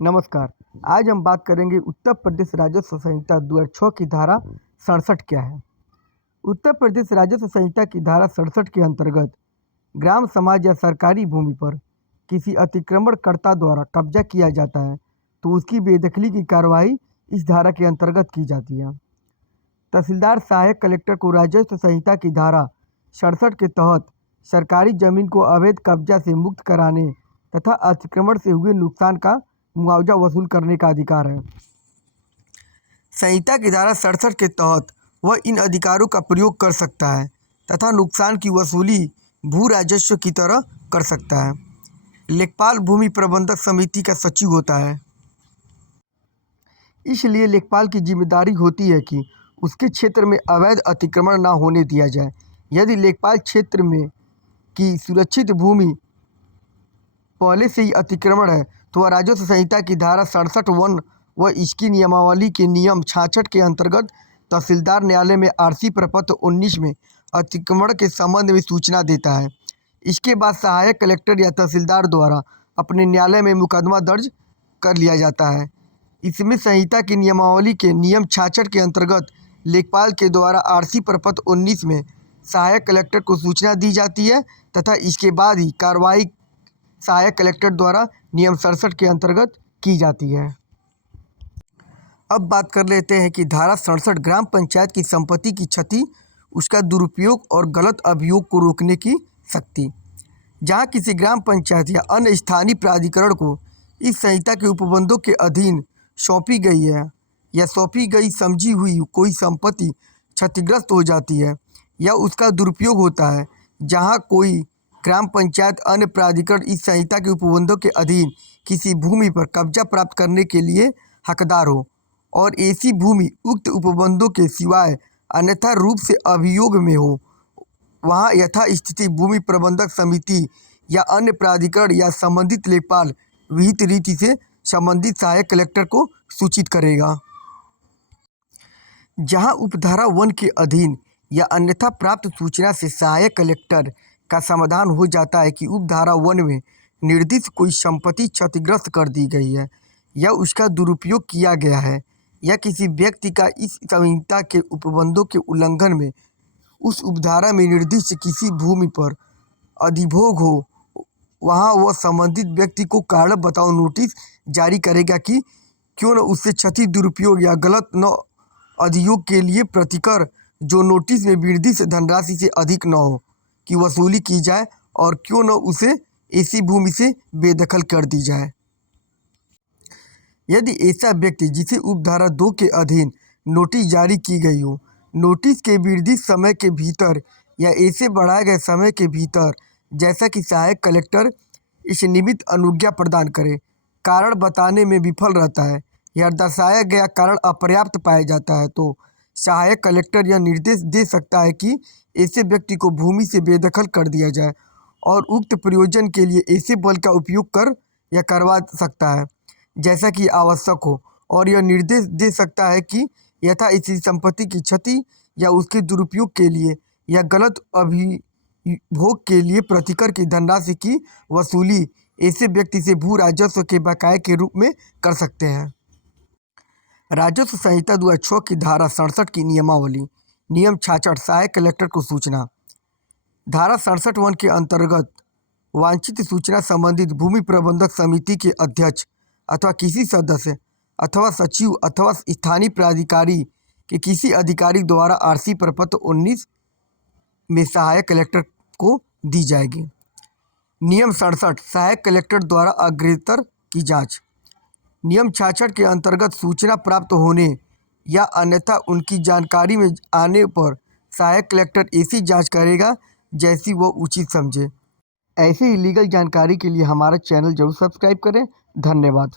नमस्कार। आज हम बात करेंगे उत्तर प्रदेश राजस्व संहिता 2006 की धारा 67 क्या है। उत्तर प्रदेश राजस्व संहिता की धारा 67 के अंतर्गत ग्राम समाज या सरकारी भूमि पर किसी अतिक्रमणकर्ता द्वारा कब्जा किया जाता है तो उसकी बेदखली की कार्रवाई इस धारा के अंतर्गत की जाती है। तहसीलदार सहायक कलेक्टर को राजस्व संहिता की धारा 67 के तहत सरकारी जमीन को अवैध कब्जा से मुक्त कराने तथा अतिक्रमण से हुए नुकसान का मुआवजा वसूल करने का अधिकार है। संहिता की धारा 67 के तहत वह इन अधिकारों का प्रयोग कर सकता है तथा नुकसान की वसूली भू राजस्व की तरह कर सकता है। लेखपाल भूमि प्रबंधक समिति का सचिव होता है, इसलिए लेखपाल की जिम्मेदारी होती है कि उसके क्षेत्र में अवैध अतिक्रमण न होने दिया जाए। यदि लेखपाल क्षेत्र में की सुरक्षित भूमि पहले से ही अतिक्रमण है तो वह राजस्व संहिता की धारा 67(1) व इसकी नियमावली के नियम 66 के अंतर्गत तहसीलदार न्यायालय में आरसी प्रपत्र 19 में अतिक्रमण के संबंध में सूचना देता है। इसके बाद सहायक कलेक्टर या तहसीलदार द्वारा अपने न्यायालय में मुकदमा दर्ज कर लिया जाता है। इसमें संहिता की नियमावली के नियम 66 के अंतर्गत लेखपाल के द्वारा आरसी प्रपत्र 19 में सहायक कलेक्टर को सूचना दी जाती है तथा इसके बाद ही कार्रवाई सहायक कलेक्टर द्वारा नियम 67 के अंतर्गत की जाती है। अब बात कर लेते हैं कि धारा 67 ग्राम पंचायत की संपत्ति की क्षति, उसका दुरुपयोग और गलत अभियोग को रोकने की शक्ति। जहां किसी ग्राम पंचायत या अन्य स्थानीय प्राधिकरण को इस संहिता के उपबंधों के अधीन सौंपी गई है या सौंपी गई समझी हुई कोई संपत्ति क्षतिग्रस्त हो जाती है या उसका दुरुपयोग होता है, जहां कोई ग्राम पंचायत अन्य प्राधिकरण इस संहिता के उपबंधों के अधीन किसी भूमि पर कब्जा प्राप्त करने के लिए हकदार हो और ऐसी भूमि उक्त उपबंधों के सिवाय अन्यथा रूप से अभियोग में हो, वहां यथास्थिति भूमि प्रबंधक समिति या अन्य प्राधिकरण या संबंधित लेखपाल विहित रीति से संबंधित सहायक कलेक्टर को सूचित करेगा। जहां उपधारा 1 के अधीन या अन्यथा प्राप्त सूचना से सहायक कलेक्टर का समाधान हो जाता है कि उपधारा 1 में निर्दिष्ट कोई संपत्ति क्षतिग्रस्त कर दी गई है या उसका दुरुपयोग किया गया है या किसी व्यक्ति का इस संहिता के उपबंधों के उल्लंघन में उस उपधारा में निर्दिष्ट किसी भूमि पर अधिभोग हो, वहां वह संबंधित व्यक्ति को कारण बताओ नोटिस जारी करेगा कि क्यों न उससे क्षति, दुरुपयोग या गलत न अधियोग के लिए प्रतिकर जो नोटिस में निर्दिष्ट धनराशि से अधिक न हो की वसूली की जाए और क्यों न उसे ऐसी भूमि से बेदखल कर दी जाए। यदि ऐसा व्यक्ति जिसे उपधारा 2 के अधीन नोटिस जारी की गई हो, नोटिस के निर्दिष्ट समय के भीतर या ऐसे बढ़ाए गए समय के भीतर जैसा कि सहायक कलेक्टर इस निमित्त अनुज्ञा प्रदान करे, कारण बताने में विफल रहता है या दर्शाया गया कारण अपर्याप्त पाया जाता है तो सहायक कलेक्टर यह निर्देश दे सकता है कि ऐसे व्यक्ति को भूमि से बेदखल कर दिया जाए और उक्त प्रयोजन के लिए ऐसे बल का उपयोग कर या करवा सकता है जैसा कि आवश्यक हो, और यह निर्देश दे सकता है कि यथा इसी संपत्ति की क्षति या उसके दुरुपयोग के लिए या गलत अभिभोग के लिए प्रतिकर की धनराशि की वसूली ऐसे व्यक्ति से भू राजस्व के बकाये के रूप में कर सकते हैं। राजस्व संहिता 2006 की धारा 67 की नियमावली। नियम 66 सहायक कलेक्टर को सूचना। धारा 67(1) के अंतर्गत वांछित सूचना संबंधित भूमि प्रबंधक समिति के अध्यक्ष अथवा किसी सदस्य अथवा सचिव अथवा स्थानीय प्राधिकारी के किसी अधिकारी द्वारा आरसी प्रपत्र 19 में सहायक कलेक्टर को दी जाएगी। नियम 67 सहायक कलेक्टर द्वारा अग्रेतर की जाँच। नियम 66 के अंतर्गत सूचना प्राप्त होने या अन्यथा उनकी जानकारी में आने पर सहायक कलेक्टर ऐसी जांच करेगा जैसी वह उचित समझे। ऐसे ही लीगल जानकारी के लिए हमारा चैनल जरूर सब्सक्राइब करें। धन्यवाद।